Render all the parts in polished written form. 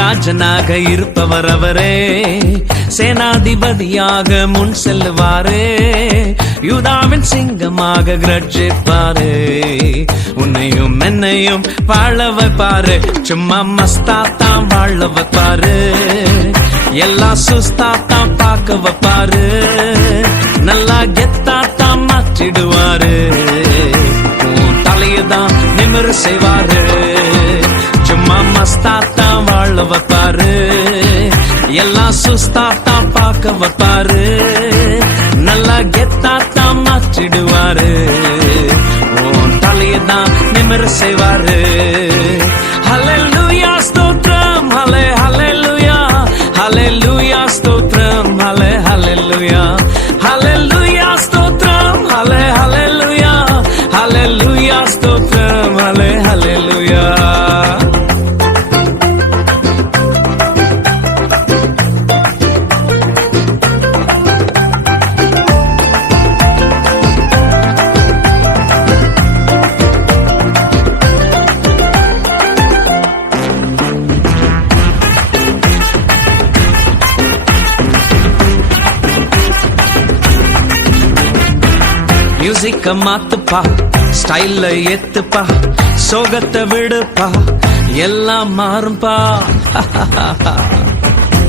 ராஜனாக இருப்பவர் அவரே, சேனாதிபதியாக முன் செல்லுவாரே, யூதாவின் சிங்கமாக கிரட்சிப்பாரே, உன்னையும் என்னையும் வாழ வைப்பாரு, சும்மா மஸ்தாத்தான் வாழ வைப்பாரு, எல்லா சுஸ்தாத்தான் பார்க்க வைப்பாரு, நல்லா கெத்தாத்தான் மாற்றிடுவாரு, உன் தலையதான் நிமிர செய்வாரு, சும்மா மஸ்தாத்தான் வாழ வைப்பாரு, எல்லாம் சுஸ்தாத்தான் பார்க்க வைப்பாரு, நல்லா கெத்தாத்தான் மாற்றிடுவாரு, உன் தலையதான் நிமிர செய்வாரு. ஹல்லேலூயா ஸ்தோத்திரம், ஹல்லே ஹல்லேலூயா, ஹல்லேலூயா ஸ்தோத்திரம், ஹல்லே ஹல்லேலூயா, ஹல்லேலூயா ஸ்தோத்திரம், ஹல்லே ஹல்லேலூயா, ஹல்லேலூயா ஸ்தோத்திரம், ஹல்லே ஹல்லேலூயா. மியூசிக்க மாத்துப்பா, ஸ்டைல்ல ஏத்துப்பா, சோகத்தை விடுப்பா, எல்லாம் மாறும்பா.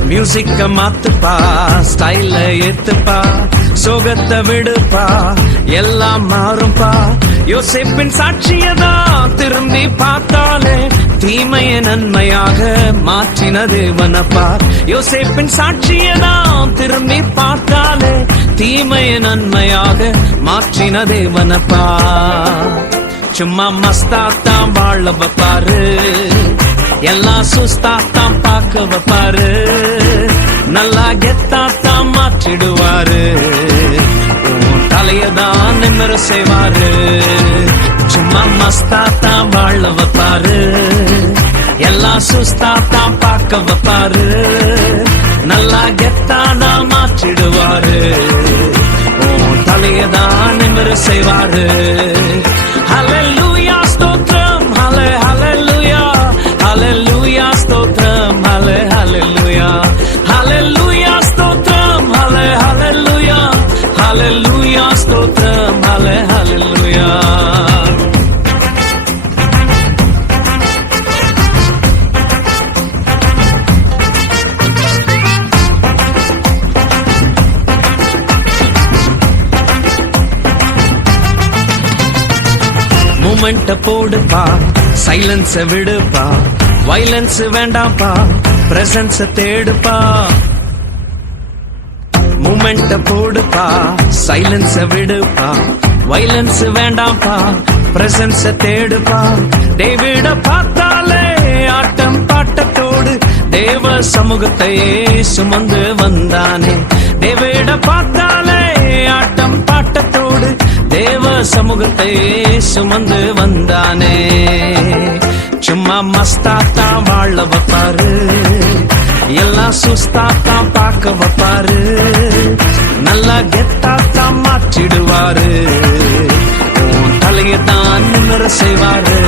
மியூசிக்க மாத்துப்பா, ஸ்டைல்ல ஏத்துப்பா, சோகத்தை விடுப்பா, எல்லாம் மாறும்பா. யோசேப்பின் சாட்சியதான் திரும்பி பார்த்தாலே தீமையை நன்மையாக மாற்றின தேவனப்பா. யோசேப்பின் சாட்சியதான் திரும்பி பார்த்தாலே தீமையை நன்மையாக மாற்றின தேவனப்பா. சும்மா மஸ்தாத்தான் வாழ வைப்பாரு, எல்லாம் சுஸ்தாத்தான் பார்க்க வைப்பாரு, நல்லா கெத்தாத்தான் மாற்றிடுவாரு, தலையதான் நிமிர செய்வாரு. சும்மா மஸ்தாத்தான் வாழ வைப்பாரு, எல்லாம் சுஸ்தாத்தான் பார்க்க வைப்பாரு, நல்லா கெத்தானா மாற்றிடுவாரு, தலையதான் நிமிர செய்வாரு. ஹல்லேலூயா ஸ்தோத்திரம், ஹல்லே ஹல்லேலூயா, ஹல்லேலூயா ஸ்தோத்திரம், ஹல்லே ஹல்லேலூயா, ஹல்லேலூயா ஸ்தோத்திரம், ஹல்லே ஹல்லேலூயா, ஹல்லேலூயா ஸ்தோத்திரம், ஹல்லே ஹல்லேலூயா. மூமெண்ட போடுப்பா, சைலன்ஸ் விடுப்பா, வைலன்ஸ் வேண்டாம்ப்பா, பிரசன்ஸ் தேடுப்பா. மூமெண்ட போடுப்பா, சைலன்ஸ் விடுப்பா, வைலன்ஸ் வேண்டாம்ப்பா, பிரசன்ஸ் தேடுப்பா. டேவிட பார்த்தாலே ஆட்டம் பாட்டத்தோடு தேவ சமூகத்தையே சுமந்து வந்தானே. டேவிட பார்த்தாலே ஆட்டம் பாட்டத்தோடு தேவ சமூகத்தையே சுமந்து வந்தானே. சும்மா மஸ்தாத்தான் வாழ வைப்பாரு, எல்லாம் சுஸ்தாத்தான் பார்க்க வைப்பாரு, நல்லா கெத்தாத்தான் மாற்றிடுவாரு, தலையத்தான் நிமிர செய்வாரு.